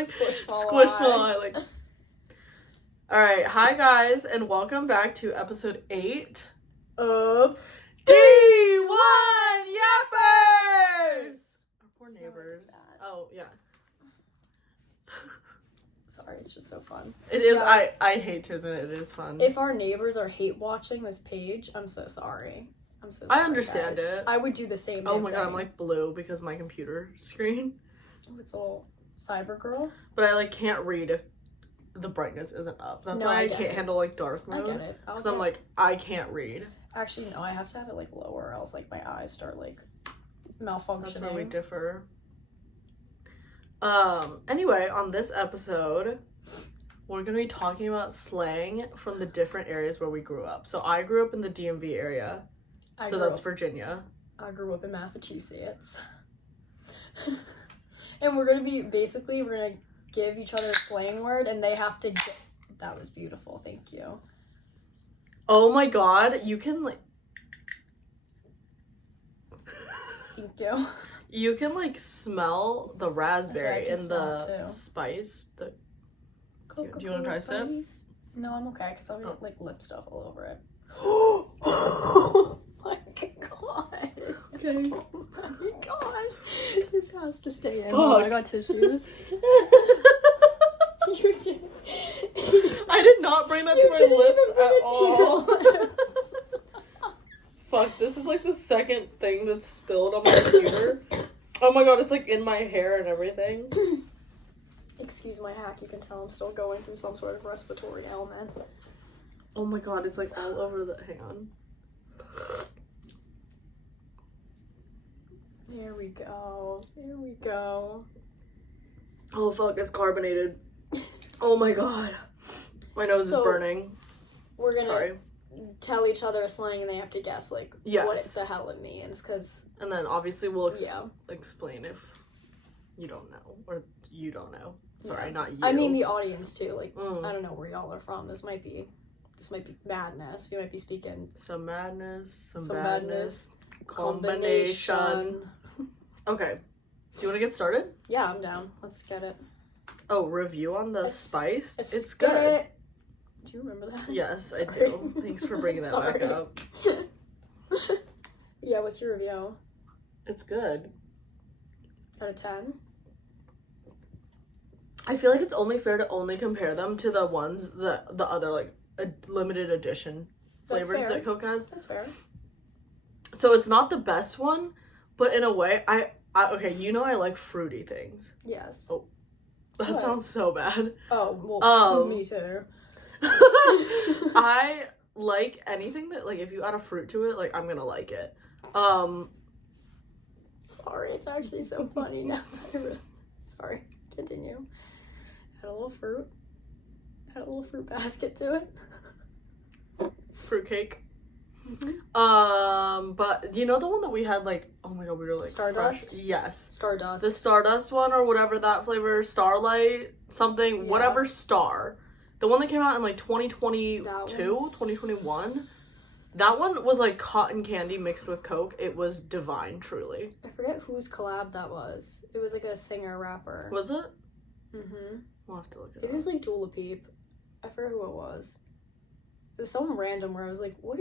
like Squishmallow like. All right, hi guys, and welcome back to episode 8 of D1 Yappies. Our poor neighbors. Oh yeah. Sorry, it's just so fun. It is. Yeah. I hate to admit it is fun. If our neighbors are hate watching this page, I'm so sorry. I'm so sorry. I understand guys. it. I would do the same. Oh my god, I'm like blue because of my computer screen. Oh, it's a little cyber girl. But I like can't read if the brightness isn't up. That's why I can't handle like dark mode. I get it. Because I'm like, I can't read. Actually, no, I have to have it like lower or else like my eyes start like malfunctioning. That's where we differ. Anyway, on this episode, we're gonna be talking about slang from the different areas where we grew up. So I grew up in the DMV area. So that's Virginia. I grew up in Massachusetts. And we're gonna give each other a slang word and they have to that was beautiful, thank you. Oh my god, you can like thank you. You can like smell the raspberry and the spice. Do you want to try a sip? No, I'm okay because I'll get like lip stuff all over it. Oh my god. Okay. Oh my god. This has to stay in. Fuck. Oh, I got tissues. You did. I did not bring that to my lips at all. Fuck, this is like the second thing that's spilled on my computer. Oh my god, it's like in my hair and everything. Excuse my hack, you can tell I'm still going through some sort of respiratory ailment. Oh my god, it's like all over the... Hang on. There we go. There we go. Oh fuck, it's carbonated. Oh my god. My nose is burning. We're gonna tell each other a slang and they have to guess like what the hell it means, cause... And then obviously we'll explain if you don't know, or you don't know. Sorry, not you. I mean the audience too, like I don't know where y'all are from. This might be madness. We might be speaking some madness, some madness combination. Okay. Do you want to get started? Yeah, I'm down. Let's get it. Oh, review on the spice? It's good. Do you remember that? Yes, I do. Thanks for bringing that back up. Yeah, what's your review? It's good. Out of 10? I feel like it's only fair to only compare them to the ones, the other, like, limited edition flavors that Coke has. That's fair. So it's not the best one, but in a way, I okay, you know I like fruity things. Yes. Oh, that sounds so bad. Oh, well, me too. I like anything that, like, if you add a fruit to it, like, I'm gonna like it. Sorry, it's actually so funny now. Sorry, continue. Add a little fruit. Add a little fruit basket to it. Fruitcake. Mm-hmm. But you know the one that we had, like, oh my god, we were like Stardust? Yes. Stardust. The Stardust one, or whatever that flavor, Starlight, something, whatever star. The one that came out in like 2022, 2021. That one was like cotton candy mixed with Coke. It was divine, truly. I forget whose collab that was. It was like a singer-rapper. Was it? Mm-hmm. We'll have to look it up. It was like Dula Peep. I forget who it was. It was someone random where I was like, what?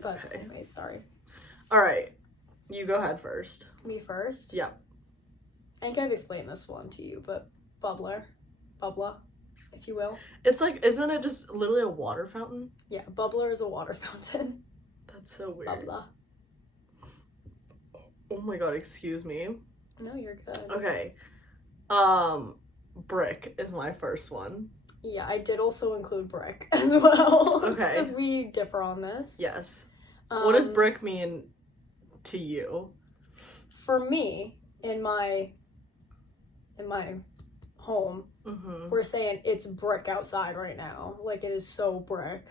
But anyways, sorry. Alright. You go ahead first. Me first? Yeah. I think I've explained this one to you, but bubbler, if you will. It's like, isn't it just literally a water fountain? Yeah, bubbler is a water fountain. That's so weird. Bubbler. Oh my god, excuse me. No, you're good. Okay. Brick is my first one. Yeah, I did also include brick as well. Okay. Because we differ on this. Yes. What does brick mean to you? For me, in my home, we're saying it's brick outside right now. Like, it is so brick.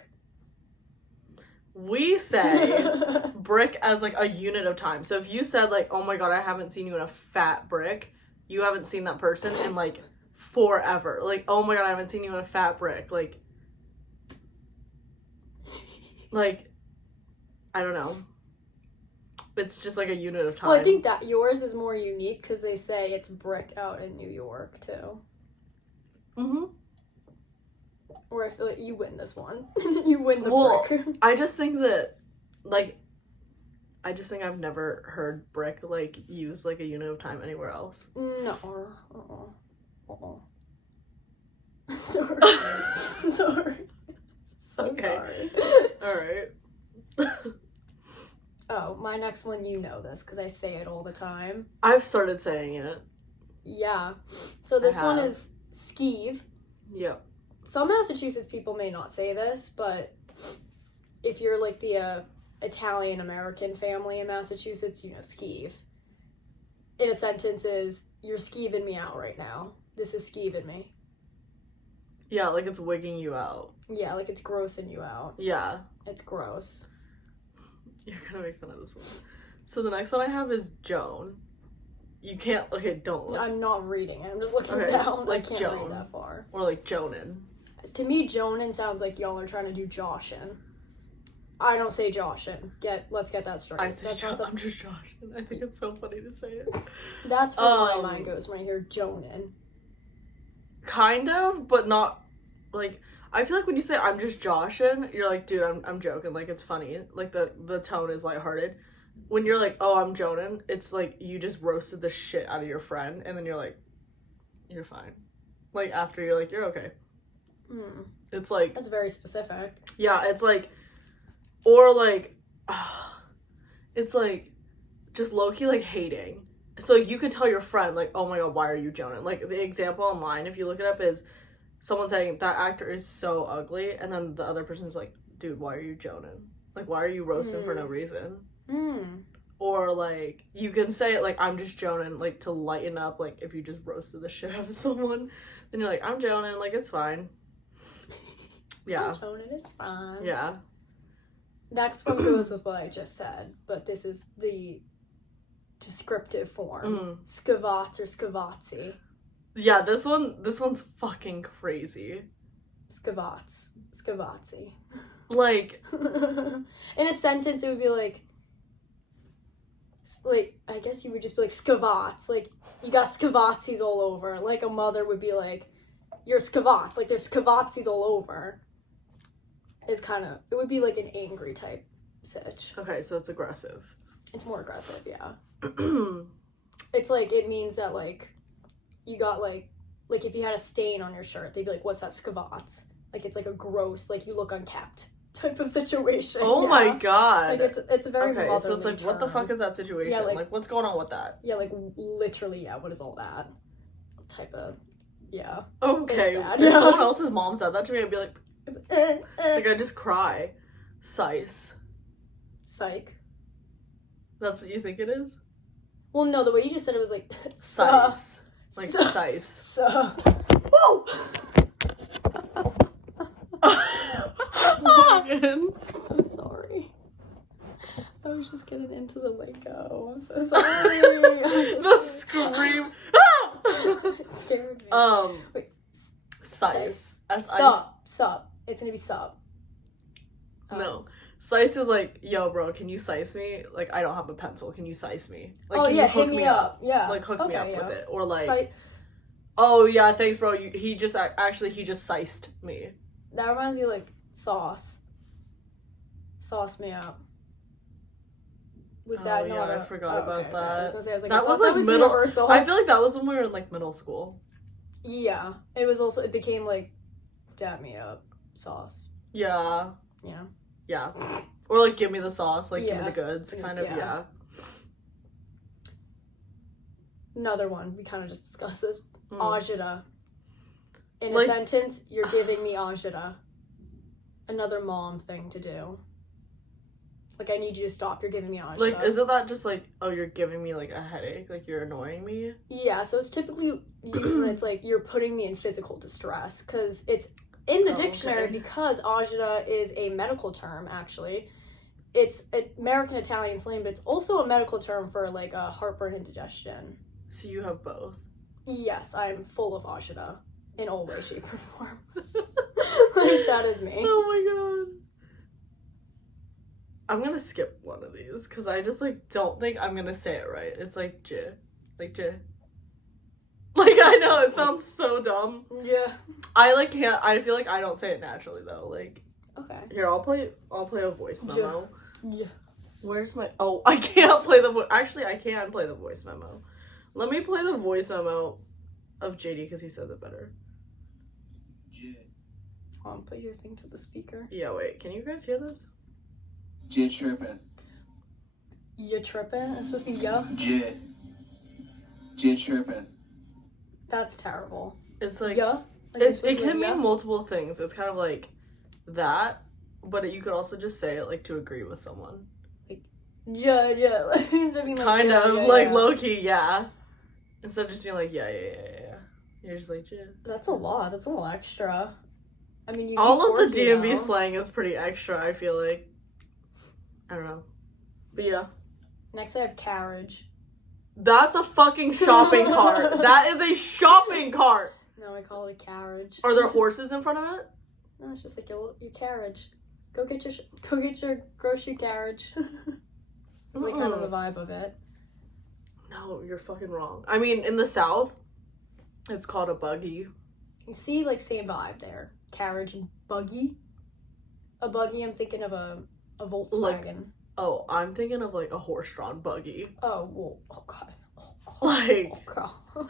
We say brick as like a unit of time. So if you said like, oh my god, I haven't seen you in a fat brick, you haven't seen that person in like forever. Like, oh my god, I haven't seen you in a fat brick. Like, I don't know. It's just like a unit of time. Well, I think that yours is more unique because they say it's brick out in New York, too. Mm-hmm. Or I feel like you win this one. You win the brick. I just think that, like, I've never heard brick, like, use, like, a unit of time anywhere else. No. Sorry. Sorry. So okay. Sorry. Alright. Oh, my next one, you know this, because I say it all the time. I've started saying it. Yeah. So this one is skeeve. Yep. Some Massachusetts people may not say this, but if you're like the Italian-American family in Massachusetts, you know skeeve. In a sentence is, you're skeeving me out right now. This is skeeving me. Yeah, like it's wigging you out. Yeah, like it's grossing you out. Yeah. It's gross. You're gonna make fun of this one. So the next one I have is Joan. You can't, okay, don't look. I'm not reading it. I'm just looking down. Like I can't Joan. read that far. Or like Jonan. To me, Jonan sounds like y'all are trying to do Joshin. I don't say Joshin. Let's get that straight. I say I'm just Joshin. I think it's so funny to say it. That's where my mind goes when I hear Jonan. Kind of, but not, like, I feel like when you say I'm just Joshin, you're like, dude, I'm joking. Like, it's funny. Like, the tone is lighthearted. When you're like, oh, I'm Jonan, it's like you just roasted the shit out of your friend, and then you're like, you're fine. Like, after you're like, you're okay. It's like... That's very specific. Yeah, it's like... Or, like... it's like... Just low-key, like, hating. So you could tell your friend, like, oh my god, why are you Jonan? Like, the example online, if you look it up, is someone saying, that actor is so ugly, and then the other person's like, dude, why are you Jonan? Like, why are you roasting for no reason? Or, like, you can say it, like, I'm just Jonan, like, to lighten up, like, if you just roasted the shit out of someone, then you're like, I'm Jonan, like, it's fine. Yeah. I'm Jonan, it's fine. Yeah. Next one goes with what I just said, but this is the descriptive form. Skavats or Skavatsi. Yeah, this one's fucking crazy. Skavats. Skavatsi. Like... In a sentence, it would be like, I guess you would just be like, Skavats. Like, you got Skavatsis all over. Like, a mother would be like, you're Skavats. Like, there's Skavatsis all over. It's kind of, it would be like an angry type sitch. Okay, so it's aggressive. It's more aggressive, yeah. It's like, it means that, like, you got, like if you had a stain on your shirt, they'd be like, what's that, Skavats? Like, it's like a gross, like, you look unkept type of situation. Oh my god. Like, it's a very okay, so it's like, term. what the fuck is that situation? Yeah, like, what's going on with that? Yeah, like, literally, yeah, what is all that? Type of, yeah. Okay, if someone else's mom said that to me, I'd be like, I'd just cry. Sice. Psych. That's what you think it is? Well, no, the way you just said it was like, sice. Like, sice. Whoa! I'm sorry. I was just getting into the lingo. I'm so sorry. The scream. It scared me. Wait. Sice. Sup. It's gonna be sup. No. Sice is like, yo, bro, can you sice me? Like, I don't have a pencil. Can you sice me? Like, oh, can yeah, you hook hit me up. Yeah. Like, hook me up with it. Or, like, Sice. Oh, yeah, thanks, bro. He just siced me. That reminds me of, like, sauce. Sauce me up. Was that not I forgot about that. I was gonna say, I was like, that was middle. Universal. I feel like that was when we were in, like, middle school. Yeah. It became, like, dab me up sauce. Yeah. Yeah. Yeah. Or, like, give me the sauce, like, give me the goods, kind of, yeah. Another one, we kind of just discussed this. Ajita. In a sentence, you're giving me ajita. Another mom thing to do. Like, I need you to stop, you're giving me ajita. Like, isn't that just, like, oh, you're giving me, like, a headache? Like, you're annoying me? Yeah, so it's typically used when it's, like, you're putting me in physical distress, because it's in the dictionary, because agita is a medical term, actually. It's American Italian slang, but it's also a medical term for, like, heartburn and indigestion. So you have both? Yes, I'm full of agita in all way, shape, or form. Like, that is me. Oh my god. I'm gonna skip one of these because I just like don't think I'm gonna say it right. It's like j, like j. Like I know it sounds so dumb. Yeah. I like can't. I feel like I don't say it naturally though. Like. Okay. Here, I'll play a voice memo. Yeah. Where's my... Oh, I can't play the voice... Actually, I can play the voice memo. Let me play the voice memo of JD because he says it better. Put your thing to the speaker. Yeah, wait. Can you guys hear this? J tripping. You tripping? It's supposed to be ya. J tripping. That's terrible. It's like... Yeah. Like it can mean multiple things. It's kind of like that, but you could also just say it like to agree with someone. Yeah. Instead of being like, kind yeah, of yeah, like yeah. low key, yeah. Instead of just being like yeah. You're just like yeah. That's a lot. That's a little extra. I mean, you all of the DMV now. slang is pretty extra. I feel like. I don't know, but yeah. Next, I have carriage. That's a fucking shopping cart. That is a shopping cart. No, I call it a carriage. Are there horses in front of it? No, it's just like your carriage. Go get your grocery carriage. It's like kind of the vibe of it. No, you're fucking wrong. I mean, in the South, it's called a buggy. You see, like, same vibe there. Carriage and buggy. A buggy, I'm thinking of a Volkswagen. Like, oh, I'm thinking of, like, a horse-drawn buggy. Oh, well, oh, God. Oh, God. Like, oh, God.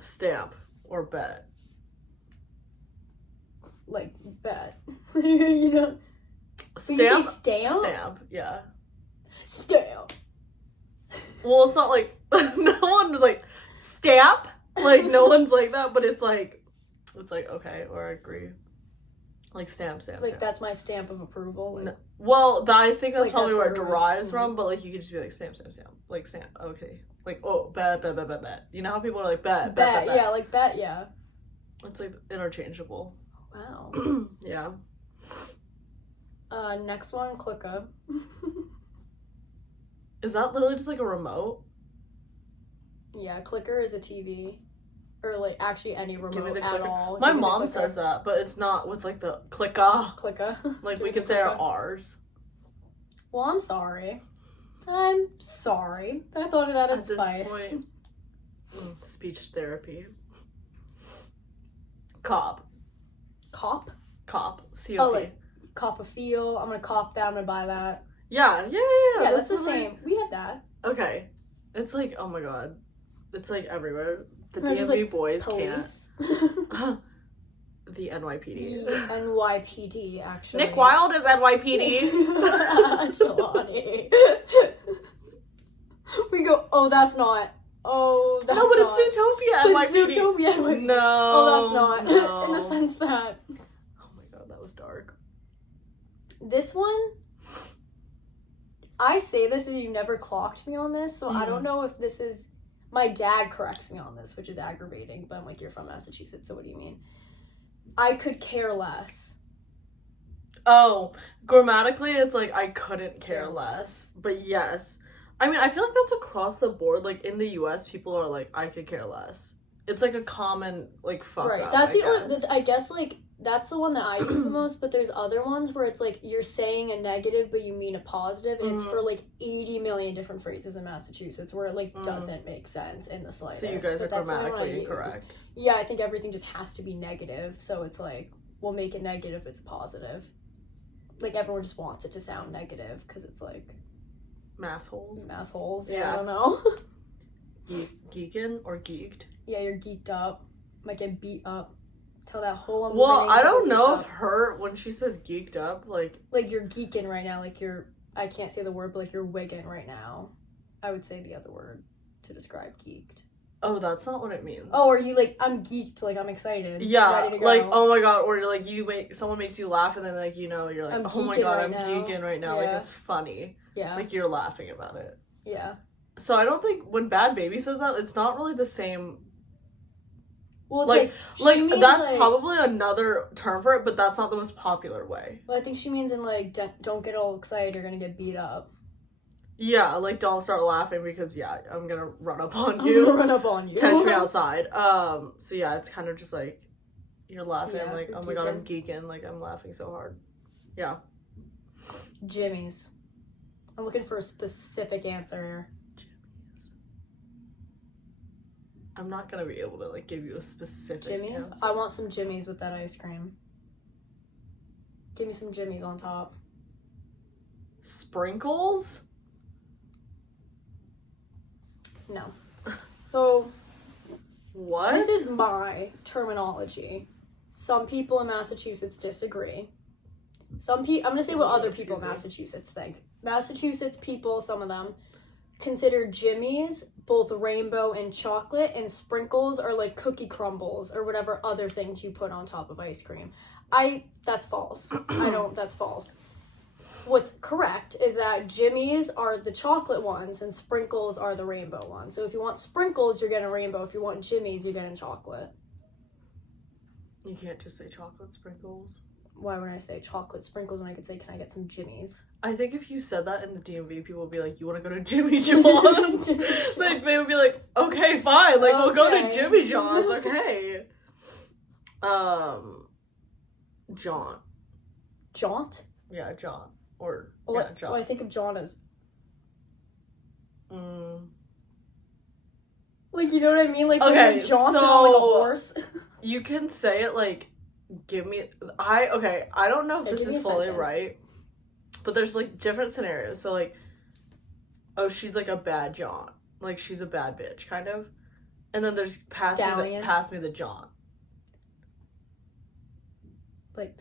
stamp or bet. Like, bet. You know? Stamp? Did you say stamp? Stamp, yeah. Stamp. Well, it's not like, no one was like, stamp? Like, no one's like that, but it's like, okay, or I agree. Like, stamp. Like, that's my stamp of approval. Like, no. Well, I think that's like, probably that's where it where it derives was- from, but, like, you could just be like, stamp. Like, stamp, okay. Like, oh, bet. You know how people are like, bet. yeah, like bet, yeah. It's, like, interchangeable. Wow. Yeah. Next one, clicker. Is that literally just, like, a remote? Yeah, clicker is a TV. Or, like, actually any remote Give me the at clicker. all. My Give me the mom clicker. says that, but it's not with, like, the clicker. Clicker. Like, Give we me could the say our clicker. R's. Well, I'm sorry. I'm sorry. But I thought it added At this spice. point, speech therapy. Cop. Cop? C-O-P. Oh, like, cop a feel. I'm gonna cop that. I'm gonna buy that. Yeah. Yeah, that's the literally- same. We had that. Okay. It's like, oh my god. It's like everywhere. The Or just, DMV like, boys Police. can't. The NYPD. The NYPD, actually. Nick Wilde is NYPD. Jelani. We go, oh, that's not. Oh, that's No, but not. it's Zootopia It's NYPD. Zootopia NYPD. No. Oh, that's not. No. In the sense that Oh my god, that was dark. this one, I say this and you never clocked me on this, so I don't know if this is. My dad corrects me on this, which is aggravating, but I'm like, you're from Massachusetts, so what do you mean? I could care less. Oh, grammatically, it's like I couldn't care less. But yes. I mean, I feel like that's across the board. Like, in the US, people are like, I could care less. It's like a common, like, fuck Right, up, that's I the only, guess. I guess, like, that's the one that I use the most, but there's other ones where it's like you're saying a negative but you mean a positive, and it's for like 80 million different phrases in Massachusetts where it like doesn't make sense in the slightest. So you guys but are that's the only one I grammatically use. incorrect. Yeah, I think everything just has to be negative, so it's like we'll make it negative if it's positive. Like everyone just wants it to sound negative because it's like Massholes. assholes. Yeah. I don't know. Geekin' or geeked? Yeah, you're geeked up. Might get beat up. Tell that whole I'm Well, winning I don't because of know this if her, when she says geeked up, like you're geeking right now, like you're, I can't say the word, but like you're wigging right now. I would say the other word to describe geeked. oh, that's not what it means. Oh, are you like, I'm geeked, like I'm excited. Yeah, ready to go. like, oh my god, or like someone makes you laugh and then like, you know, you're like, I'm oh my geeking god, right I'm now. geeking right now. Like, Yeah. that's funny. Yeah. Like, you're laughing about it. Yeah. So I don't think when Bad Baby says that, it's not really the same. Well, it's Like like she means, that's like, probably another term for it, but that's not the most popular way. Well, I think she means in like, don't get all excited, you're gonna get beat up. Yeah, like don't start laughing because I'm gonna run up on I'm you. gonna run up on you. Catch me outside. So yeah, it's kind of just like you're laughing. Yeah, like, you're oh my god, I'm geeking. Like I'm laughing so hard. Yeah. Jimmy's. I'm looking for a specific answer here. I'm not gonna be able to like give you a specific Jimmy's? answer. I want some Jimmy's with that ice cream. Give me some Jimmy's on top. Sprinkles? No. So, What? this is my terminology. Some people in Massachusetts disagree. I'm going to say what other people in Massachusetts think. Massachusetts people, some of them, consider Jimmy's both rainbow and chocolate, and sprinkles are like cookie crumbles or whatever other things you put on top of ice cream. That's false. That's false. What's correct is that Jimmy's are the chocolate ones and sprinkles are the rainbow ones. So if you want sprinkles, you're getting rainbow. If you want Jimmy's, you're getting chocolate. You can't just say chocolate sprinkles. Why would I say chocolate sprinkles when I could say, can I get some Jimmy's? I think if you said that in the DMV, people would be like, you want to go to Jimmy John's? Like, they would be like, okay, fine. Like, we'll go to Jimmy John's. Okay. John. Jaunt? Yeah, John. Or, Well, yeah, John. well, I think of John as... Like, you know what I mean? Like, when Okay, you're jaunting so- on, like, a horse. You can say it like, I don't know if Yeah, this give me is a fully sentence. right, but there's like different scenarios. So like, oh, she's like a bad John, like she's a bad bitch, kind of. And then there's pass me the John. Like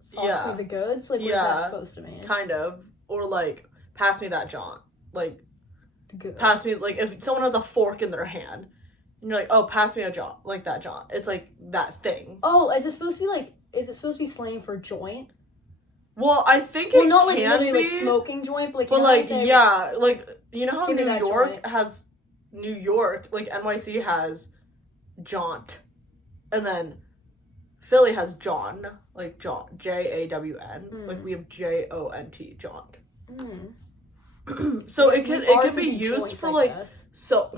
sauce Yeah. me the goods? Like, what is Yeah. that supposed to mean? Kind of, or like pass me that John, like The goods. pass me, like if someone has a fork in their hand, and you're like, oh, pass me a John, like that John. It's like that thing. Oh, is it supposed to be slang for joint? Well, I think Well, it not like can literally be, like smoking joint, but like, but you know how like they say, yeah, like you know how Give me New that York joint. has New York, like NYC has jaunt, and then Philly has John, like John, JAWN, like we have JONT, jaunt. So Yes, it can ours be would used joints, for I like guess. so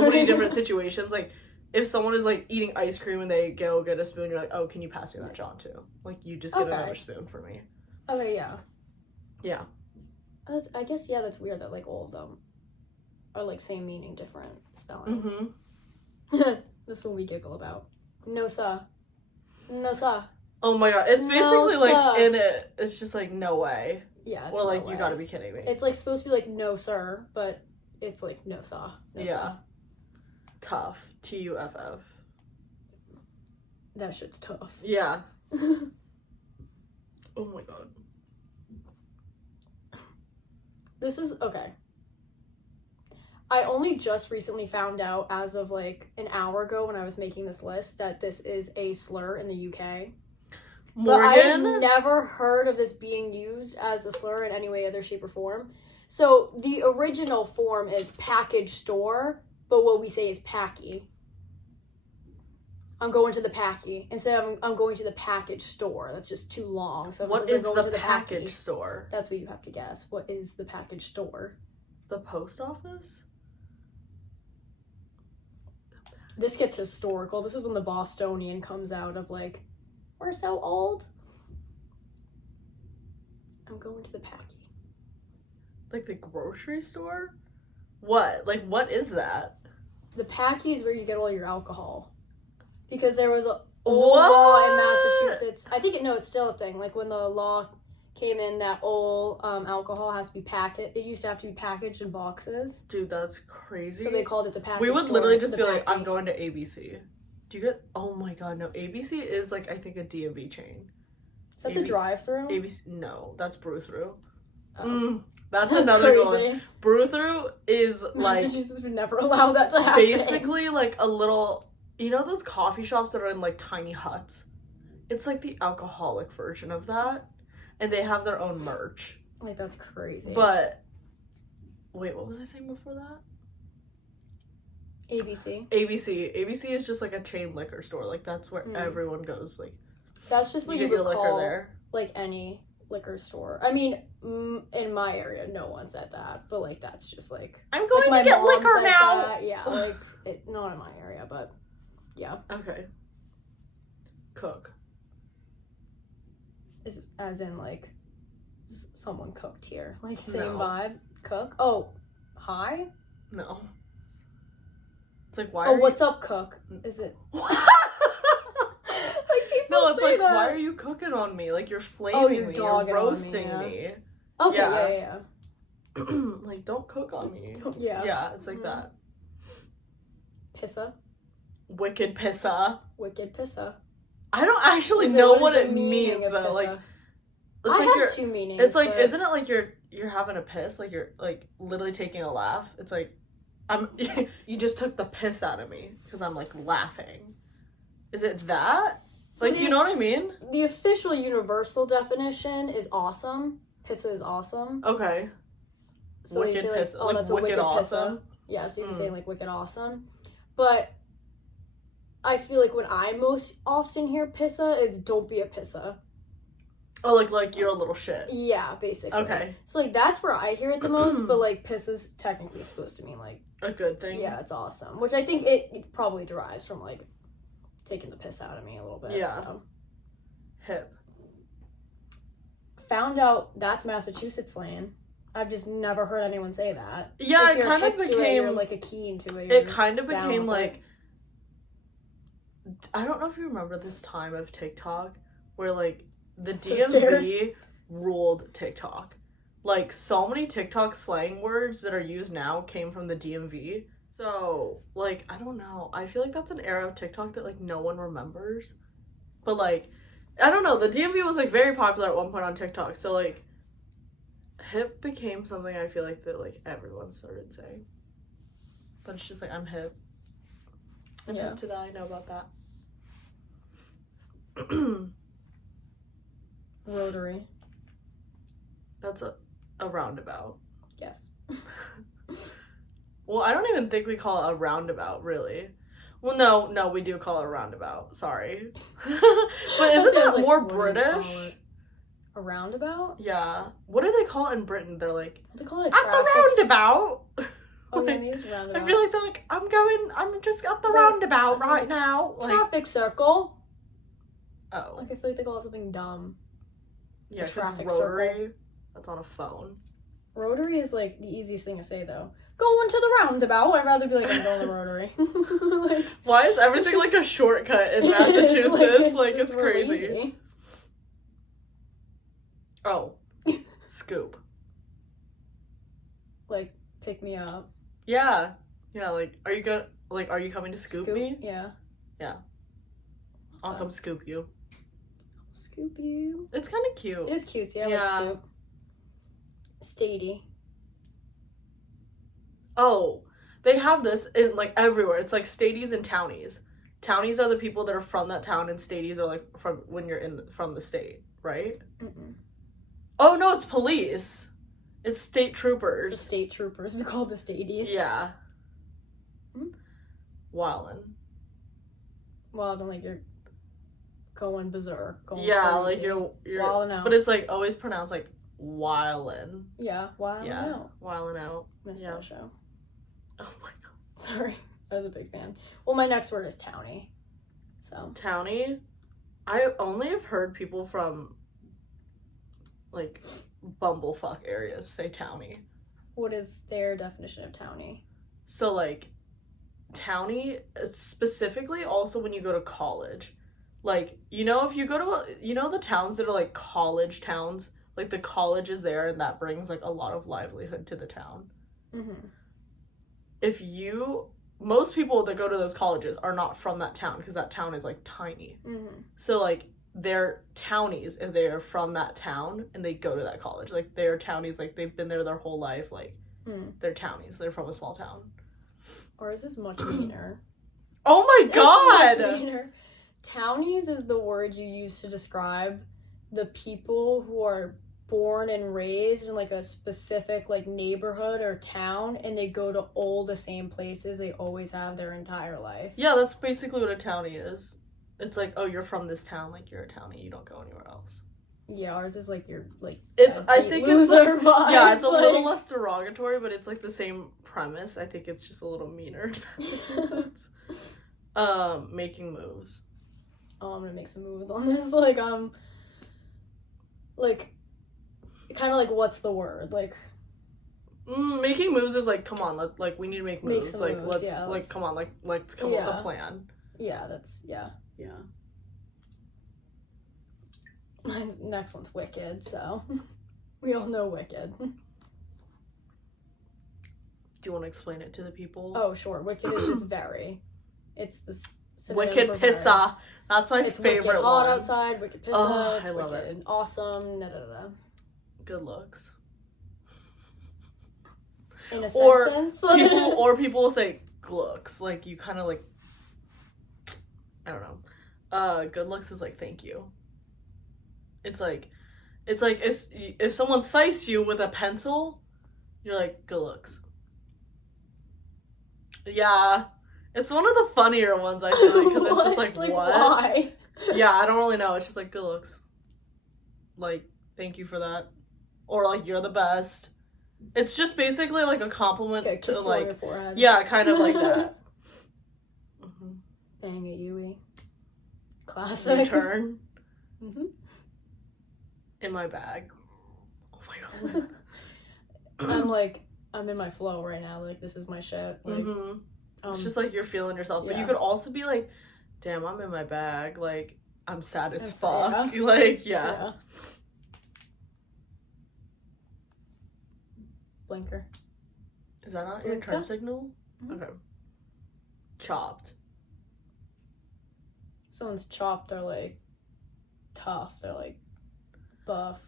many different situations. Like if someone is like eating ice cream and they go get a spoon, you're like, oh, can you pass me that John too? Like you just get Okay. another spoon for me. Okay, yeah. Yeah. I guess, yeah, that's weird that like all of them are like same meaning, different spelling. This one we giggle about. No sir. No sir. Oh my god, it's No, basically like sir. in it. It's just like no way. Yeah, it's Or like no you way. gotta be kidding me. It's like supposed to be like no sir, but it's like no sir. No Yeah. sir. Tough. TUFF. That shit's tough. Yeah. Oh my god. This is okay. I only just recently found out, as of like an hour ago when I was making this list, that this is a slur in the UK. But I had Morgan? never heard of this being used as a slur in any way, other shape, or form. So the original form is package store, but what we say is packy. I'm going to the packy. Instead of I'm going to the package store. That's just too long. So What instead is of going the to package packy, store? that's what you have to guess. What is the package store? The post office? This gets historical. This is when the Bostonian comes out of like, we're so old. I'm going to the packy. Like the grocery store? What? Like what is that? The packy is where you get all your alcohol. Because there was a old law in Massachusetts. I think it's still a thing. Like when the law came in that all alcohol has to be packaged. It used to have to be packaged in boxes. Dude, that's crazy. So they called it the package We would store, literally just the be like, packy. I'm going to ABC. Do you get? Oh my god, no. ABC is like, I think a DMV chain. Is that the drive-through? ABC, no, that's brew through. Oh. That's That's another crazy. one. Brew through is like Massachusetts would never allow that to happen. basically like a little, you know those coffee shops that are in like tiny huts? It's like the alcoholic version of that. And they have their own merch. Like, that's crazy. But wait, what was I saying before that? ABC. ABC is just like a chain liquor store. Like that's where everyone goes. Like That's just what you you get would your liquor call there. like any liquor store. I mean, in my area, no one said that, but like that's just like I'm going my to get mom liquor says now. that. Yeah, like not in my area, but yeah. Okay. Cook. is as in like someone cooked here, like same No. vibe. Cook. Oh, hi. No. It's like, why Oh, are what's up, cook? Is it? you... Like people No, it's say like, that. why are you cooking on me? Like, you're flaming you're me, dogging you're on me, roasting yeah. me. Okay, Yeah. yeah. Like, don't cook on me. Yeah. Yeah, it's like that. Pissa. Wicked pissa. Wicked pissa. I don't actually Is know what what is it the meaning means of though. pissa? Like, it's I like have you're. two meanings. It's like, but isn't it like you're having a piss? Like you're like literally taking a laugh. It's like, you just took the piss out of me because I'm like laughing. Is it that? So Like, you know what I mean? The official universal definition is awesome. Pissa is awesome. Okay. So Wicked you say like, pissa. oh, Like, that's a wicked awesome. pissa. Yeah, so you can Mm. say like wicked awesome. But I feel like when I most often hear pissa is don't be a pissa. Oh, like you're a little shit. Yeah, basically. Okay. So like that's where I hear it the most, but like piss is technically supposed to mean like, A good thing. yeah, it's awesome. Which I think it probably derives from like taking the piss out of me a little bit. Yeah. So. Hip. Found out that's Massachusetts slang. I've just never heard anyone say that. Yeah, if it you're kind of hip to became. it, you're like a keen to it. It kind of down became with like. I don't know if you remember this time of TikTok where like the So DMV ruled TikTok. Like so many TikTok slang words that are used now came from the DMV. So like I don't know. I feel like that's an era of TikTok that like no one remembers. But like I don't know. The DMV was like very popular at one point on TikTok. So like hip became something I feel like that like everyone started saying. But it's just like I'm hip. I'm Yeah. hip to that. I know about that. Rotary. That's a roundabout. Yes. Well, I don't even think we call it a roundabout, really. Well, no, we do call it a roundabout. Sorry. But isn't So I was that like, more what do they call British? it? A roundabout? Yeah. What do they call it in Britain? They're like, What do they call it? at the roundabout. Oh, yeah, Like, maybe it's a roundabout. I feel like they're like, I'm just at the It's like- roundabout it's right like, now. Like, traffic circle. oh. Like, I feel like they call it something dumb. Yeah, 'cause traffic rotary, circle. that's on a phone. Rotary is, like, the easiest thing to say, though. Going to the roundabout. I'd rather be like, I'm going to the rotary. Like, Why is everything like a shortcut in it is, Massachusetts? Like, just it's real crazy. easy. Oh. Scoop. Like, pick me up. Yeah. Yeah, like, are you coming to scoop me? Yeah. I'll come scoop you. Scoop you. It's kind of cute. It is cutesy. I Yeah. like scoop. Statey. Oh, they have this in, like, everywhere. It's, like, stadies and townies. Townies are the people that are from that town, and stadies are, like, from when you're from the state, right? Mm-mm. Oh, no, it's police. It's state It's troopers. the state troopers. We call the stadies. Yeah. Hmm? Wildin'. Well, then, like, you're going berserk. Going Yeah, crazy. like, you're Wildin' out. but it's, like, always pronounced, like, wildin'. Yeah, wildin' Yeah. out. Wildin' out. Missed Yeah. that show. Oh, my God. Sorry. I was a big fan. Well, my next word is townie. So. Townie, I only have heard people from like bumblefuck areas say townie. What is their definition of townie? So like townie, it's specifically also when you go to college. Like, you know, if you go to the towns that are like college towns, like the college is there and that brings like a lot of livelihood to the town. Mm-hmm. Most people that go to those colleges are not from that town because that town is like tiny. Mm-hmm. So like they're townies if they are from that town and they go to that college. Like they're townies, like they've been there their whole life. Like they're townies. They're from a small town. Or is this much meaner? Oh my It's much god! meaner. Townies is the word you use to describe the people who are born and raised in like a specific like neighborhood or town, and they go to all the same places they always have their entire life. Yeah, that's basically what a townie is. It's like, oh, you're from this town, like you're a townie, you don't go anywhere else. Yeah, ours is like you're like It's a I beat think it's loser like, vibes, yeah, it's a like- little less derogatory, but it's like the same premise. I think it's just a little meaner in Massachusetts. Making moves. Oh, I'm gonna make some moves on this. Like like, kind of like, what's the word? Like, making moves is like, come on, like we need to make moves. some Like moves, let's come on, let's come up with a plan. Yeah, that's yeah. My next one's Wicked, so we all know Wicked. Do you want to explain it to the people? Oh, sure. Wicked is just very. It's the synonym Wicked for very. Pissa. That's my It's favorite wicked one. hot outside, Wicked Pissa, Oh, it's I love wicked awesome, da da da. Good looks. In a Or sentence. people will say glooks. Like you kind of like, I don't know. Good looks is like thank you. It's like if someone sliced you with a pencil, you're like good looks. Yeah, it's one of the funnier ones I feel like because it's just like what? Why? Yeah, I don't really know. It's just like good looks. Like thank you for that, or like you're the best. It's just basically like a compliment Okay, to kiss you like on your forehead. yeah, kind of like that. Mm-hmm. Dang it, Yui. Classic. Return Mm-hmm. in my bag. Oh my god. I'm in my flow right now. Like, this is my shit. Like, It's just like you're feeling yourself, but you could also be like, damn, I'm in my bag. Like, I'm sad as fuck. Yeah. Like, yeah. Blinker. Is that not your turn signal? Mm-hmm. Okay. Chopped. Someone's chopped, they're like tough, they're like buff.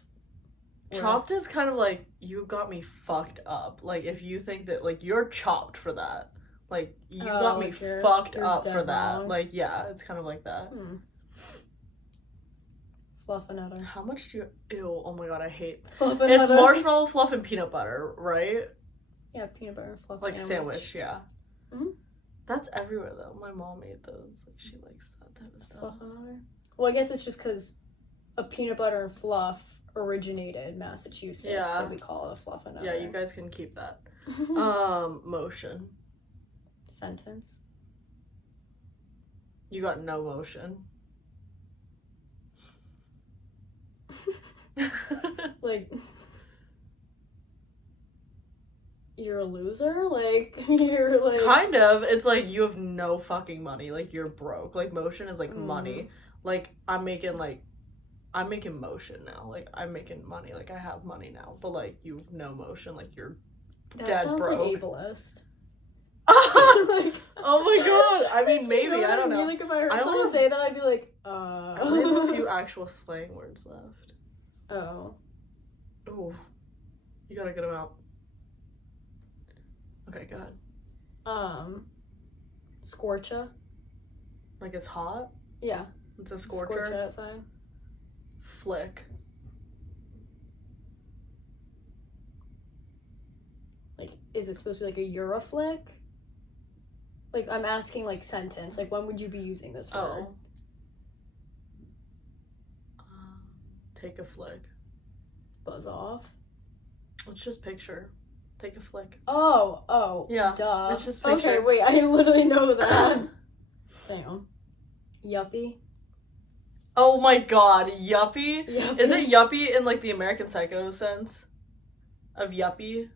Chopped is kind of like, you got me fucked up. Like, if you think that, like, you're chopped for that. Like, you got me fucked up for that. Wrong. Like, yeah, it's kind of like that. Fluffernutter. How much do you... Ew, oh my god, I hate... Fluffernutter. It's marshmallow fluff and peanut butter, right? Yeah, peanut butter fluff like sandwich, yeah. Mm-hmm. That's everywhere, though. My mom made those. Like, she likes that type of stuff. Fluffernutter? Well, I guess it's just because a peanut butter and fluff originated in Massachusetts, so we call it a fluffernutter. Yeah, you guys can keep that. Motion. Sentence. You got no motion. Like, you're a loser? Like, you're like... Kind of. It's like, you have no fucking money. Like, you're broke. Like, motion is like money. Like, I'm making motion now. Like, I'm making money. Like, I have money now. But, like, you have no motion. Like, you're that dead sounds broke. like ableist. Like, oh my god. I mean, maybe. You know I don't know. Like, if I heard I someone have, say that, I'd be like, I only have a few actual slang words left. Oh. Ooh. You got a good amount. Okay, go ahead. Scorcha. Like, it's hot? Yeah. It's a scorcher? Scorcha outside. Flick. Like, is it supposed to be like a Euroflick? Like, I'm asking, like, sentence. Like, when would you be using this word? Take a flick. Buzz off. Let's just picture. Take a flick. Oh. Yeah. Duh. Let's just picture. Okay, wait. I literally know that. Damn. Yuppie. Oh my god, yuppie? Yuppie. Is it yuppie in, like, the American Psycho sense? Of yuppie?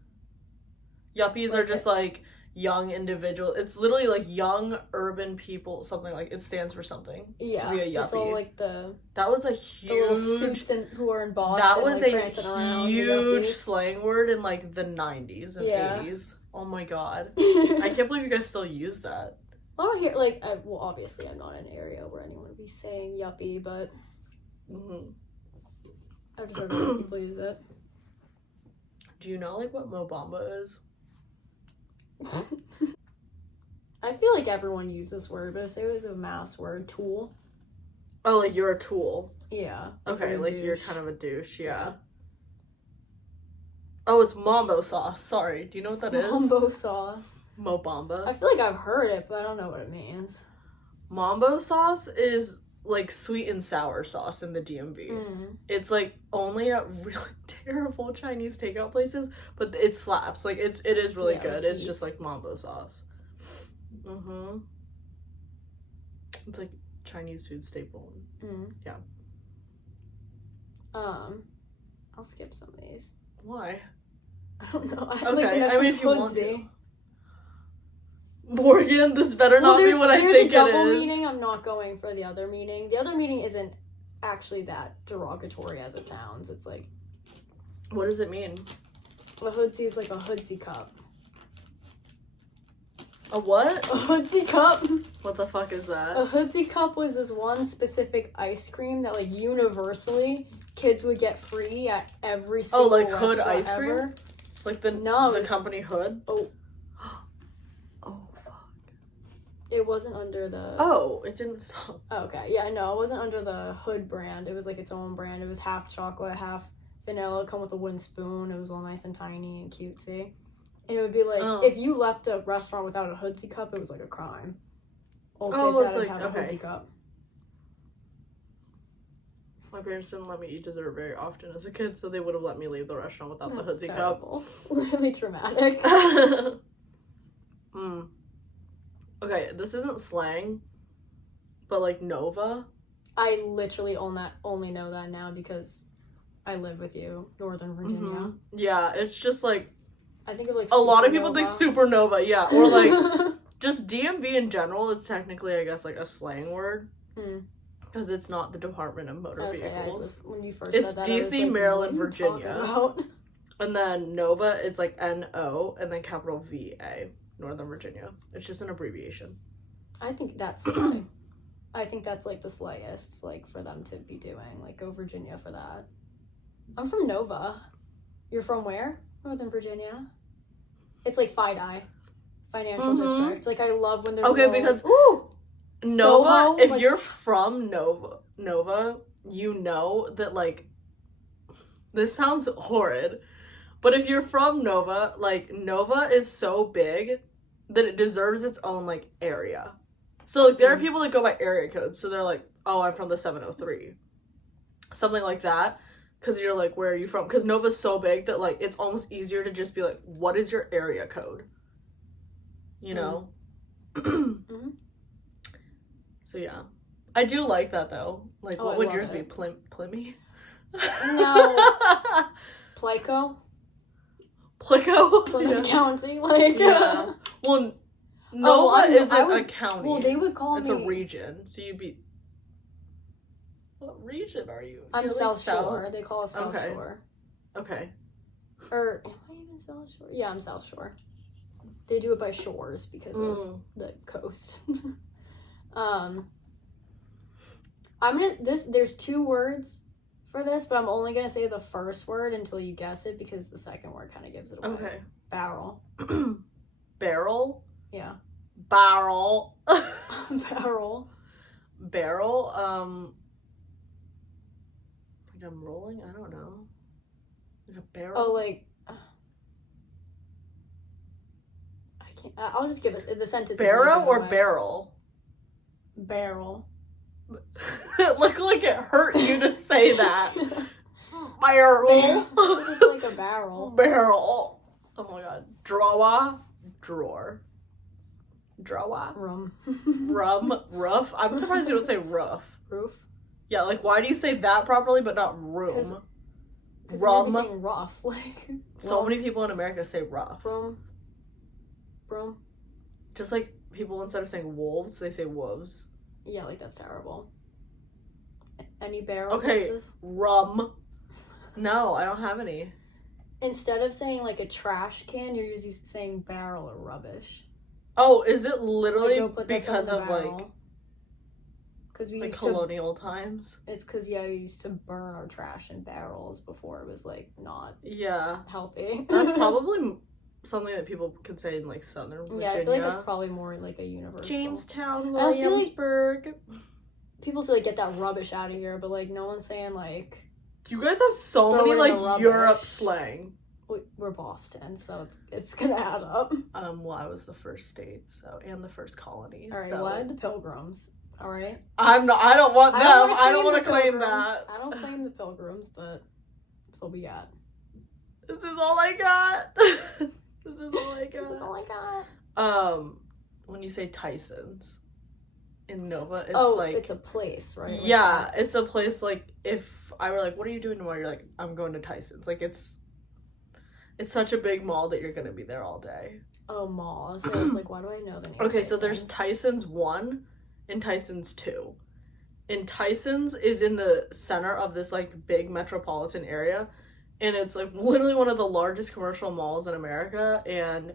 Yuppies Like are just, like, young individual. It's literally, like, young urban people, something like, it stands for something. Yeah. To be a yuppie. It's all, like, the That was a huge... the little suits who are in Boston, That was like, a prancing around, huge the slang word in, like, the 90s and Yeah. 80s. Oh my god. I can't believe you guys still use that. I don't hear, like, well, obviously I'm not in an area where anyone would be saying yuppie, but I've just heard other people use it. Do you know, like, what Mobamba is? I feel like everyone uses this word, but it was a mass word. Tool. Oh, like, you're a tool. Yeah. Okay, you're a like, you're douche. kind of a douche, yeah. Oh, it's Mambo sauce. Sorry. Do you know what that is? Mambo sauce. Mobamba. I feel like I've heard it, but I don't know what it means. Mambo sauce is, like, sweet and sour sauce in the DMV. It's, like, only at really terrible Chinese takeout places, but it slaps. Like, it is really good. It's just, like, Mambo sauce. It's, like, Chinese food staple. Yeah. I'll skip some of these. Why? I don't know. I Okay, like the next I mean, one, if you want hoodsie. to. Morgan, this better not be what I think it is. There's a double meaning. I'm not going for the other meaning. The other meaning isn't actually that derogatory as it sounds. It's like... What does it mean? A hoodsie is like a hoodsie cup. A what? A hoodsie cup? What the fuck is that? A hoodsie cup was this one specific ice cream that, like, universally kids would get free at every single like Hood restaurant ice cream? ever. Like the company Hood? Oh. Oh, fuck. It wasn't under the... Oh, it didn't stop. Oh, okay. Yeah, no, it wasn't under the Hood brand. It was, like, its own brand. It was half chocolate, half vanilla, come with a wooden spoon. It was all nice and tiny and cutesy. And it would be like, if you left a restaurant without a hoodsie cup, it was like a crime. All kids had to have a hoodsie cup. My parents didn't let me eat dessert very often as a kid, so they would have let me leave the restaurant without the hoodsie terrible. Cup. Really traumatic. Okay, this isn't slang, but like Nova. I literally only know that now because I live with you, Northern Virginia. Mm-hmm. Yeah, it's just like... I think of like a lot of people think supernova, yeah, or like just DMV in general is technically, I guess, like a slang word because it's not the Department of Motor Vehicles. When you first it's said that, DC, I was like, Maryland, Virginia, and then Nova, it's like NO and then capital VA, Northern Virginia. It's just an abbreviation. I think that's slay. I think that's like the slayest, like for them to be doing. Like go Virginia for that. I'm from Nova. You're from where? Northern Virginia. It's like FIDI, Financial District. Like I love when there's because Nova. Soho, if like, you're from Nova, you know that like this sounds horrid, but if you're from Nova, like Nova is so big that it deserves its own like area. So like there are people that go by area codes, so they're like, oh, I'm from the 703, something like that. Because you're like, where are you from? Because Nova's so big that, like, it's almost easier to just be like, what is your area code? You know? So, yeah. I do like that, though. Like, what would yours be? Plimmy? No. Plico? Plymouth County? Like, yeah. Well, Nova isn't a county. Well, they would call it's a region. So you'd be... What region are you? I'm You're South like Shore. They call us South Shore. Okay. Or am I even South Shore? Yeah, I'm South Shore. They do it by shores because of the coast. There's 2 words for this, but I'm only gonna say the first word until you guess it because the second word kind of gives it away. Okay. Barrel. Barrel? Yeah. Barrel. Barrel. Barrel, like I'm rolling? I don't know. Like a barrel? Oh, like... I can't... I'll just give it the sentence. Barrow or barrel? Barrel. It looked like it hurt you to say that. Barrel. It's like a barrel. Barrel. Oh my god. Drawa. Drawer. Drawa. Rum. Roof. I'm surprised you don't say roof. Roof. Yeah, like why do you say that properly but not room? Because you're saying rough. Like so many people in America say rough. Broom. Just like people instead of saying wolves, they say wolves. Yeah, like that's terrible. Any barrel Okay, places? rum. No, I don't have any. Instead of saying like a trash can, you're usually saying barrel or rubbish. Oh, is it literally like, because of like because we like used colonial times? It's because we used to burn our trash in barrels before it was like not healthy. That's probably something that people could say in like Southern Virginia. Yeah, I feel like that's probably more like a universal. Jamestown, Williamsburg. People say like get that rubbish out of here, but like no one's saying like. You guys have so many like Europe slang. We're Boston, so it's gonna add up. Well, I was the first state, so and the first colony. All right, so. what? The Pilgrims. All right. I'm not. I don't want them. I don't want to claim that. I don't claim the Pilgrims, but that's what we got. This is all I got. This is all I got. This is all I got. When you say Tyson's in Nova. It's it's a place, right? Like yeah, it's a place, like, if I were like, what are you doing tomorrow? You're like, I'm going to Tyson's. Like, it's such a big mall that you're gonna be there all day. Oh, mall. So I was like, why do I know the name? Okay, so there's Tyson's 1 and Tyson's 2. And Tyson's is in the center of this, like, big metropolitan area. And it's, like, literally one of the largest commercial malls in America. And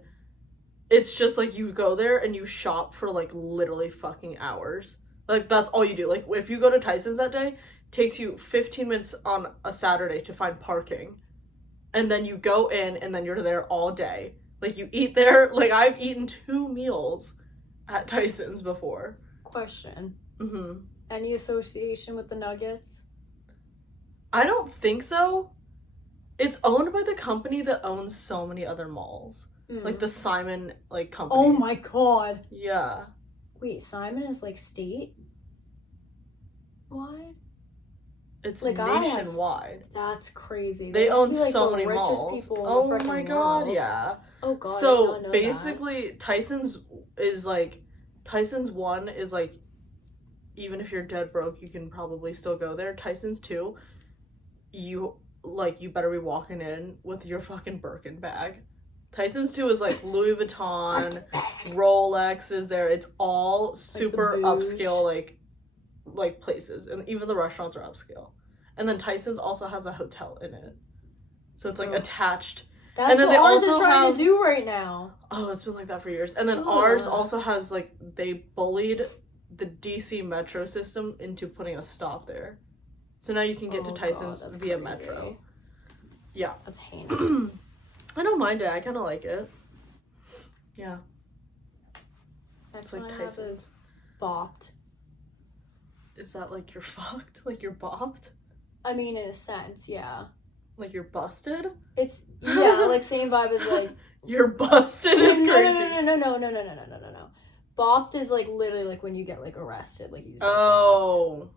it's just, like, you go there and you shop for, like, literally fucking hours. Like, that's all you do. Like, if you go to Tyson's that day, it takes you 15 minutes on a Saturday to find parking. And then you go in and then you're there all day. Like, you eat there. Like, I've eaten 2 meals at Tyson's before. Question. Mm-hmm. Any association with the Nuggets? I don't think so. It's owned by the company that owns so many other malls. Like the Simon, like, company. Oh my god. Yeah. Wait, Simon is, like, state? Why? It's like, nationwide. That's crazy. They own like so the many richest malls. People in Oh the my freaking god, world. yeah. Oh god. So I did not know basically, Tyson's is like, Tyson's 1 is like, even if you're dead broke, you can probably still go there. Tyson's 2, you better be walking in with your fucking Birkin bag. Tyson's 2 is like Louis Vuitton, Rolex is there. It's all super upscale, like places, and even the restaurants are upscale. And then Tyson's also has a hotel in it, so it's like attached. That's and then what they ours also is trying have, to do right now. Oh, it's been like that for years. And then ours also has, like, they bullied the DC metro system into putting a stop there, so now you can get to Tyson's via metro. Yeah, that's heinous. I don't mind it. I kind of like it. Yeah. Next like one I have is bopped. Is that like you're fucked? Like you're bopped? I mean, in a sense, yeah. Like you're busted? It's, yeah, like same vibe as like... You're busted is crazy. No. Bopped is like literally like when you get like arrested. Like you just get bopped.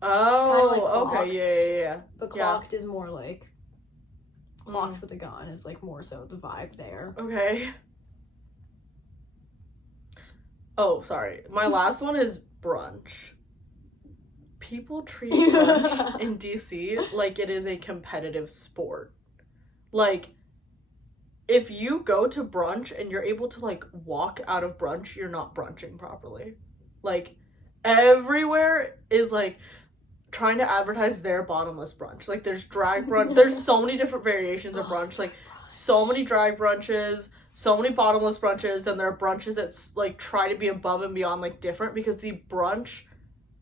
Kind of like clocked. Okay, yeah. But clocked is more like... Clocked with a gun is like more so the vibe there. Okay. Oh, sorry. My last one is brunch. People treat brunch in DC like it is a competitive sport. Like, if you go to brunch and you're able to, like, walk out of brunch, you're not brunching properly. Like, everywhere is, like, trying to advertise their bottomless brunch. Like, there's drag brunch. There's so many different variations of brunch. Like, so many drag brunches, so many bottomless brunches. Then there are brunches that, like, try to be above and beyond, like, different, because the brunch,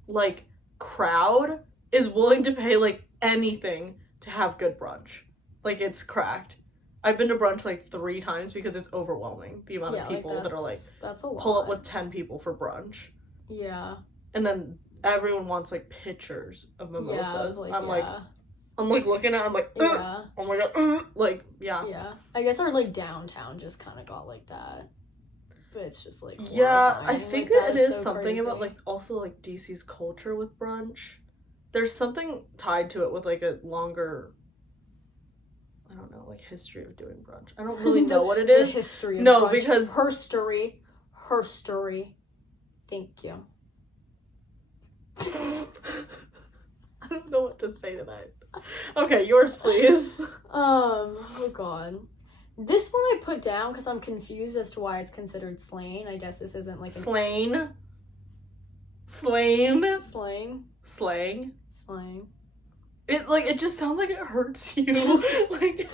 like, crowd is willing to pay, like, anything to have good brunch. Like, it's cracked. I've been to brunch, like, 3 times because it's overwhelming, the amount of people that are, like, that's a lot. pull up with 10 people for brunch. Yeah. And then everyone wants, like, pictures of mimosas. Yeah, I'm looking at it, I'm like, yeah. Oh my god, like, yeah. Yeah. I guess our, like, downtown just kind of got like that. But it's just, like, yeah, horrifying. I think like, that it is so something crazy. about, like, also, like, DC's culture with brunch. There's something tied to it with, like, a longer, I don't know, like, history of doing brunch. I don't really know what it is. The history of no, brunch. because... Her story. Thank you. I don't know what to say to that. Okay, yours, please. Oh god. This one I put down because I'm confused as to why it's considered slain. I guess this isn't like a... Slang. It just sounds like it hurts you. Like,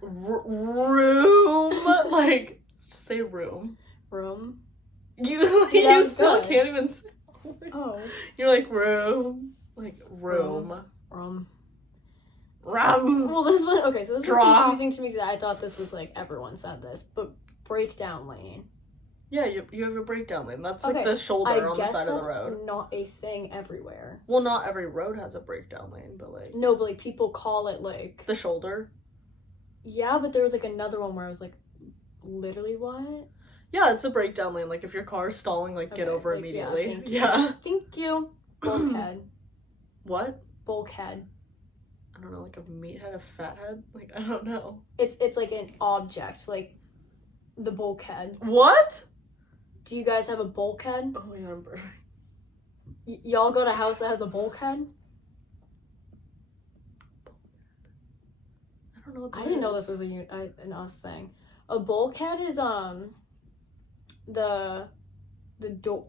room. Like, just say room. Room? You still can't even say. Oh. You're like, room. Like, room. Rum. Rum. Well, this one, okay, so this was Draw. confusing to me because I thought this was like, everyone said this, but breakdown lane. Yeah, you have a breakdown lane. That's like the shoulder on the side of the road. I guess that's not a thing everywhere. Well, not every road has a breakdown lane, but like... No, but like people call it like... The shoulder? Yeah, but there was like another one where I was like, literally what? Yeah, it's a breakdown lane. Like if your car is stalling, like get over like, immediately. Yeah. Thank you. Bulkhead. What? Bulkhead. I don't know, like a meathead, a fathead? Like, I don't know. It's like an object, like the bulkhead. What? Do you guys have a bulkhead? Oh, I remember. Y'all got a house that has a bulkhead? I don't know what that I didn't know is. this was an us thing. A bulkhead is the door,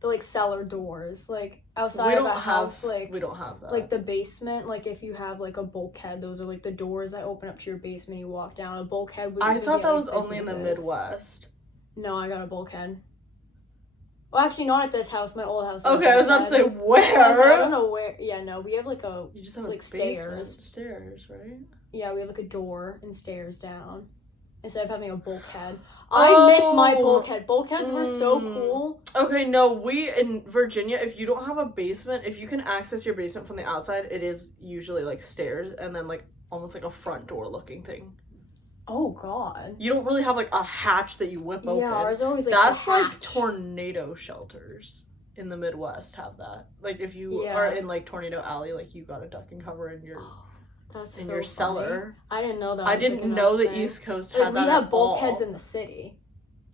the like cellar doors, like outside of a house, like we don't have that. like the basement. Like if you have like a bulkhead, those are like the doors that open up to your basement. You walk down. A bulkhead would. I thought that was only in the Midwest. No, I got a bulkhead. Well, actually, not at this house. My old house. Okay, I was about to say where. I don't know where. Yeah, no, we have like a. You just have like stairs. Stairs, right? Yeah, we have like a door and stairs down, instead of having a bulkhead. I miss my bulkhead. Bulkheads were so cool. Okay, no, we in Virginia, if you don't have a basement, if you can access your basement from the outside, it is usually like stairs and then like almost like a front door looking thing. Oh God. You don't really have like a hatch that you whip open. Yeah, ours are always like that's a like hatch. tornado shelters in the Midwest have that. Like if you are in like Tornado Alley, like you got a duck and cover in your That's in so your funny. cellar. I didn't know that. I didn't know the thing. East Coast Like, had that. we have at all. bulkheads in the city.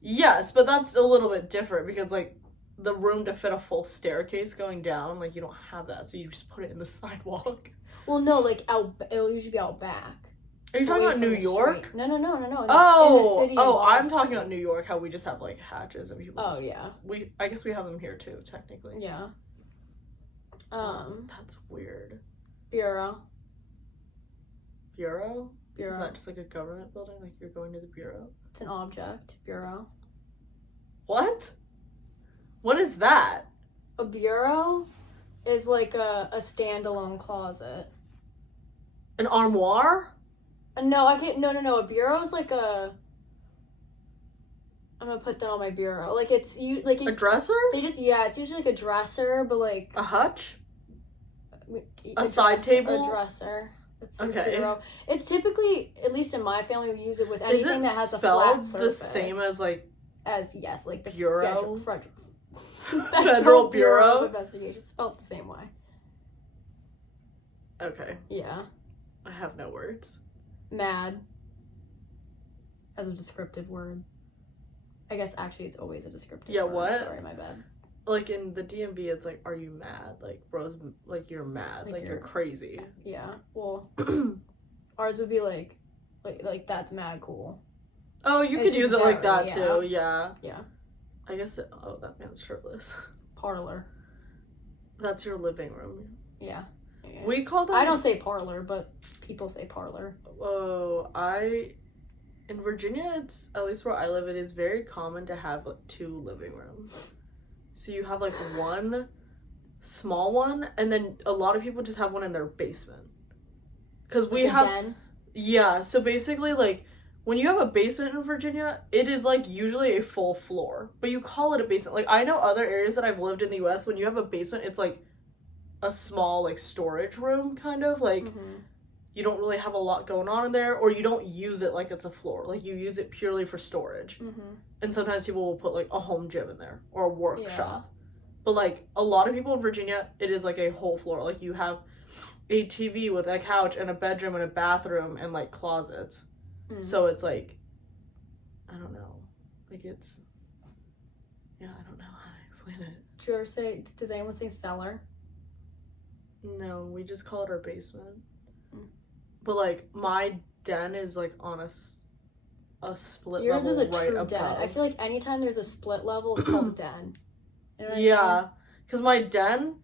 Yes, but that's a little bit different because like the room to fit a full staircase going down, like you don't have that, so you just put it in the sidewalk. Well, no, like it'll usually be out back. Are you talking about New York? Street. No. In the city. I'm talking about New York. How we just have like hatches and people. Oh yeah. I guess we have them here too, technically. Yeah. That's weird. Bureau. Bureau? Bureau. Is that just like a government building? Like you're going to the bureau? It's an object. Bureau. What? What is that? A bureau is like a standalone closet. An armoire? No, I can't. No. A bureau is like a. I'm gonna put that on my bureau. Like it's a dresser? It's usually like a dresser, but like a hutch, a side table, a dresser. It's like okay. A bureau. It's typically, at least in my family, we use it with anything that has a flat surface. The same as like like the bureau, Federal Bureau of Investigation, spelled the same way. Okay. Yeah. I have no words. Mad. As a descriptive word. I guess actually it's always a descriptive word. What? Sorry, my bad. Like in the DMV, it's like, are you mad? Like, bros, like you're mad. Like you're crazy. Yeah. Well, ours would be like that's mad cool. Oh, you could use it like that too. Yeah. I guess. That man's shirtless. Parlor. That's your living room. Yeah. We call that. I don't say parlor, but people say parlor. Oh, in Virginia, it's, at least where I live, it is very common to have like 2 living rooms. So you have like one small one, and then a lot of people just have one in their basement. Because we have. Den? Yeah, so basically, like, when you have a basement in Virginia, it is like usually a full floor, but you call it a basement. Like, I know other areas that I've lived in the US, when you have a basement, it's like a small like storage room kind of like you don't really have a lot going on in there, or you don't use it like it's a floor, like you use it purely for storage. And sometimes people will put like a home gym in there or a workshop, but like a lot of people in Virginia, it is like a whole floor. Like you have a TV with a couch and a bedroom and a bathroom and like closets. So it's like, I don't know, like it's, I don't know how to explain it. Does anyone say cellar? No, we just call it our basement. But like my den is like on a split level. Yours is a right true above. den. I feel like anytime there's a split level, it's called a den. You know yeah, because my den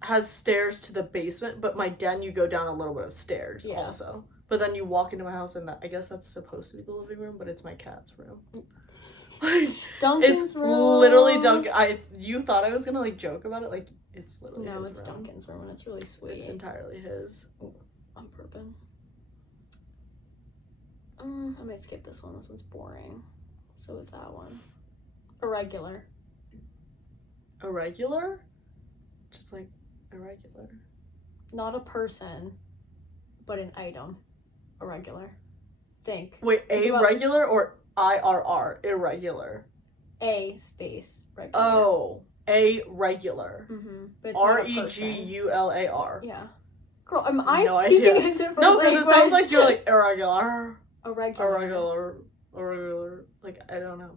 has stairs to the basement, but my den you go down a little bit of stairs also. But then you walk into my house, and I guess that's supposed to be the living room, but it's my cat's room. Duncan's room. It's literally Duncan. You thought I was gonna like joke about it, like it's literally his room. Duncan's room, and it's really sweet. It's entirely his. I'm burping. I might skip this one. This one's boring. So is that one. Irregular. Irregular? Just like irregular. Not a person, but an item. Irregular. Think. Wait, regular or IRR? Irregular. A space regular. Oh, a regular. But it's REGULAR. Yeah. Girl, am I speaking a different language? No, because it sounds like you're like irregular. Irregular. Irregular. Like, I don't know.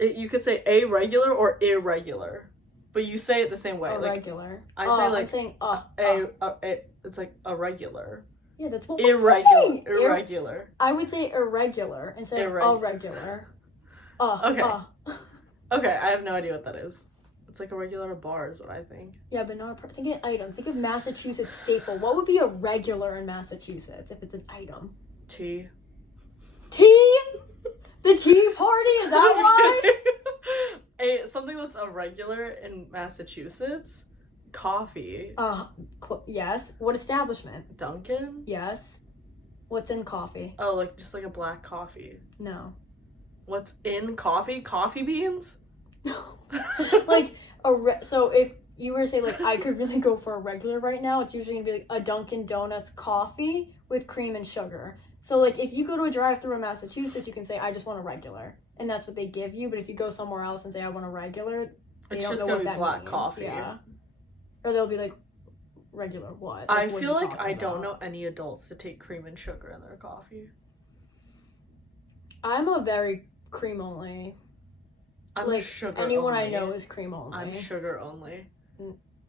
You could say a regular or irregular. But you say it the same way. Irregular. Like, I say like I'm saying it's like irregular. Yeah, that's what we're saying. Irregular. I would say irregular instead of irregular. Okay. Okay, I have no idea what that is. It's like a regular bar is what I think. Yeah, but not a... Think of an item. Think of Massachusetts staple. What would be a regular in Massachusetts if it's an item? Tea. Tea? The tea party? Is that why? Something that's irregular in Massachusetts. Coffee. Yes. What establishment? Dunkin'? Yes. What's in coffee? Oh, like just like a black coffee. No. What's in coffee? Coffee beans? No. Like so if you were to say like I could really go for a regular right now, it's usually gonna be like a Dunkin' Donuts coffee with cream and sugar. So like if you go to a drive-thru in Massachusetts, you can say I just want a regular, and that's what they give you. But if you go somewhere else and say I want a regular, they don't know what that black means. Coffee. Yeah. Or they'll be like, regular what? Like, I feel like I don't know any adults that take cream and sugar in their coffee. I'm a very cream only. I'm like sugar anyone only. I know is cream only. I'm sugar only.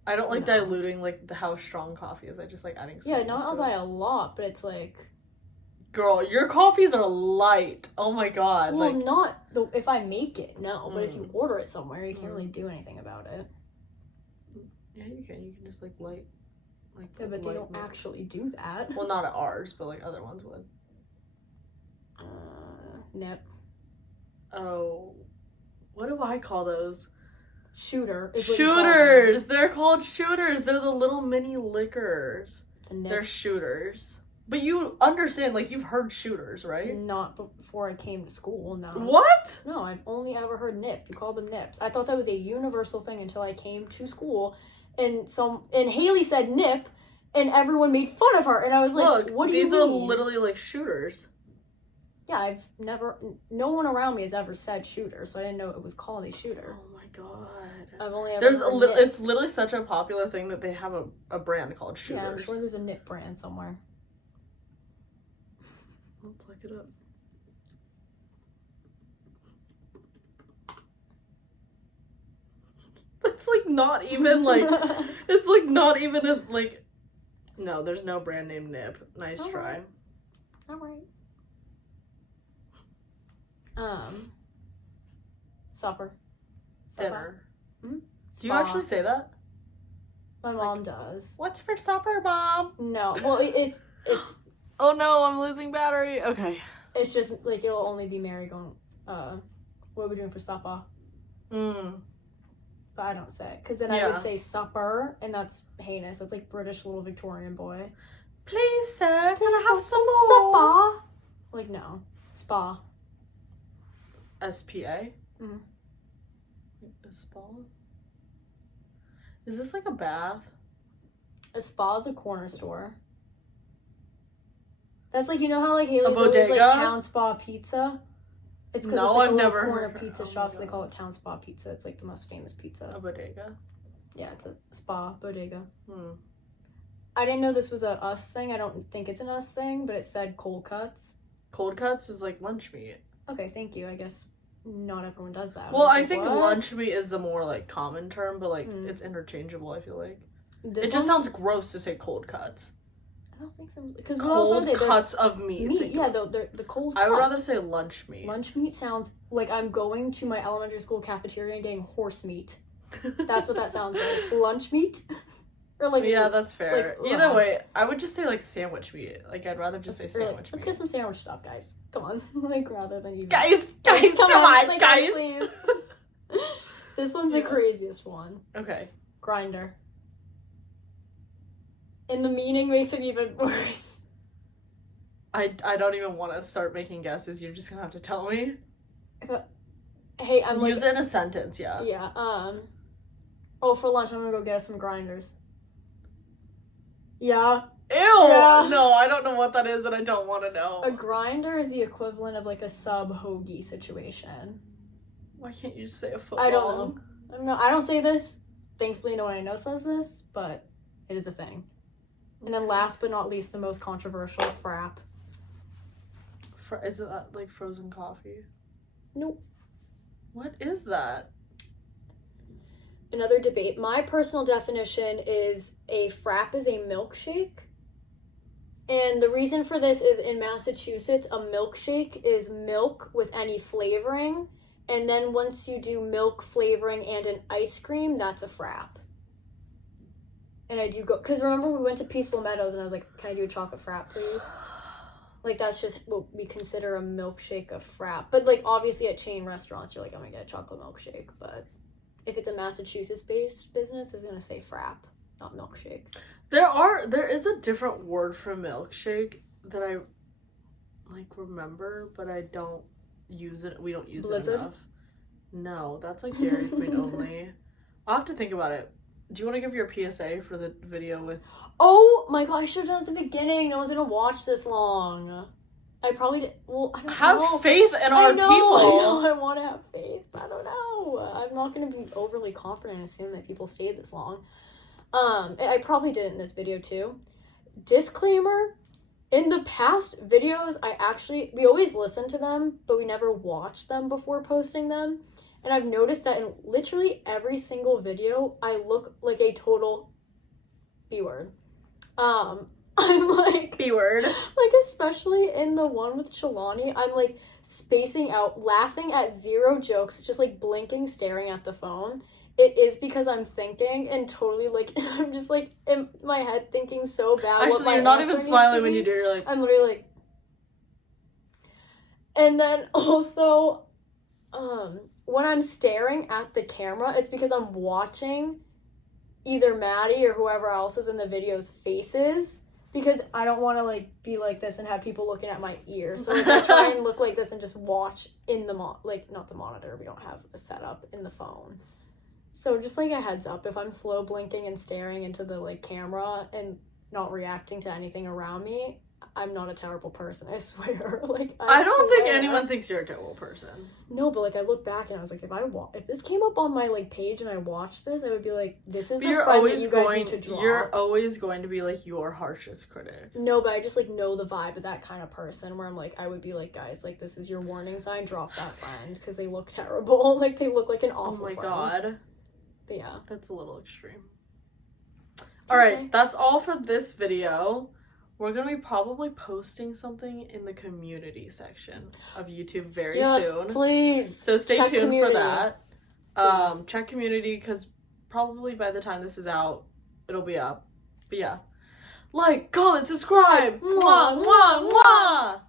I don't like diluting like how strong coffee is. I just like adding sweetness. Yeah, not by a lot, but it's like. Girl, your coffees are light. Oh my god. Well, like... not if I make it, no. But if you order it somewhere, you can't really do anything about it. Yeah, you can. You can just like light. Like yeah, but they don't actually do that. Well, not at ours, but like other ones would. Nip. Oh, what do I call those? Shooter. Shooters. They're called shooters. They're the little mini liquors. It's a nip. They're shooters. But you understand, like, you've heard shooters, right? Not before I came to school, no. What? No, I've only ever heard nip. You call them nips. I thought that was a universal thing until I came to school, and Haley said nip, and everyone made fun of her, and I was like, look, what do you mean? These are literally, like, shooters. Yeah, no one around me has ever said shooter, so I didn't know it was called a shooter. Oh my god. I've only ever heard it's literally such a popular thing that they have a brand called shooters. Yeah, I'm sure there's a nip brand somewhere. Let's look it up. It's like not even like it's like not even a like no, there's no brand name nip. Nice try. Alright. Supper. Dinner. Mm-hmm. Do you actually say that? My mom does. What's for supper, Mom? No. Well, it's oh no, I'm losing battery. Okay. It's just like it'll only be Mary going, what are we doing for supper? But I don't say it. Because then I would say supper, and that's heinous. It's like British little Victorian boy. Please, sir, can I have some more? Supper? Like, no. Spa. S-P-A? Mm-hmm. A spa? Is this like a bath? A spa is a corner store. That's like, you know how like Haley's always like Town Spa Pizza? It's because it's like a little corner pizza shop, so they call it Town Spa Pizza. It's like the most famous pizza. A bodega? Yeah, it's a spa, bodega. I didn't know this was a us thing. I don't think it's an us thing, but it said cold cuts. Cold cuts is like lunch meat. Okay, thank you. I guess not everyone does that. Well, I think lunch meat is the more like common term, but like it's interchangeable, I feel like. It just sounds gross to say cold cuts. I don't think so. Because cold cuts of meat. Yeah, the cold cuts. I would rather say lunch meat. Lunch meat sounds like I'm going to my elementary school cafeteria and getting horse meat. That's what that sounds like. Lunch meat? Or like yeah, that's fair. Like, either way, I would just say like sandwich meat. Like I'd rather just say sandwich meat. Let's get some sandwich stuff, guys. Come on. Like rather than you. Guys, come on, like, guys. Please. This one's the craziest one. Okay. Grinder. And the meaning makes it even worse. I don't even want to start making guesses. You're just gonna have to tell me. Hey, I'm use it in a sentence, yeah. Yeah. Oh, for lunch I'm gonna go get us some grinders. Yeah. Ew! Yeah. No, I don't know what that is and I don't want to know. A grinder is the equivalent of like a sub-hoagie situation. Why can't you just say a football? I don't know. I don't say this. Thankfully no one I know says this, but it is a thing. And then last but not least, the most controversial, frap. Is it like frozen coffee? Nope. What is that? another debate. My personal definition is a frap is a milkshake. And the reason for this is in Massachusetts, a milkshake is milk with any flavoring. And then once you do milk flavoring and an ice cream, that's a frap. And I do go, because remember we went to Peaceful Meadows and I was like, can I do a chocolate frap, please? Like, that's just what we consider a milkshake a frap. But, like, obviously at chain restaurants, you're like, I'm going to get a chocolate milkshake. But if it's a Massachusetts-based business, it's going to say frap, not milkshake. There is a different word for milkshake that I, like, remember, but I don't use it. We don't use Blizzard? it enough. No, that's, like, Dairy Queen only. I'll have to think about it. Do you want to give your PSA for the video with... Oh my god, I should have done it at the beginning. No one's gonna watch this long. I probably did. Well, I don't know. Have faith in our people. I know, I want to have faith, but I don't know. I'm not gonna be overly confident and assume that people stayed this long. I probably did it in this video too. Disclaimer, in the past videos, we always listen to them, but we never watch them before posting them. And I've noticed that in literally every single video, I look like a total B-word. I'm like... B-word. Like, especially in the one with Chelani, I'm, like, spacing out, laughing at zero jokes, just, like, blinking, staring at the phone. It is because I'm thinking and totally, like, I'm just, like, in my head thinking so bad. Actually, what my you're not answer even needs smiling to when be. you do. You're like... I'm literally, like... And then also... when I'm staring at the camera, it's because I'm watching either Maddie or whoever else is in the video's faces, because I don't want to, like, be like this and have people looking at my ears. So, like, I try and look like this and just watch in the not the monitor. We don't have a setup in the phone. So, just, like, a heads up, if I'm slow blinking and staring into the, like, camera and not reacting to anything around me, I'm not a terrible person, I swear. Like, I don't think anyone thinks you're a terrible person. No, but, like, I look back and I was like, if this came up on my, like, page and I watched this, I would be like, this is the friend that you guys need to drop. You're always going to be, like, your harshest critic. No, but I just, like, know the vibe of that kind of person where I'm like, I would be like, guys, like, this is your warning sign, drop that friend, because they look terrible. Like, they look like an awful friend. Oh my god. But yeah. That's a little extreme. Alright, that's all for this video. We're going to be probably posting something in the community section of YouTube very soon. Yes, please. So stay Check tuned community. for that. Check community, because probably by the time this is out, it'll be up. But yeah. Like, comment, subscribe. Mwah, mwah, mwah.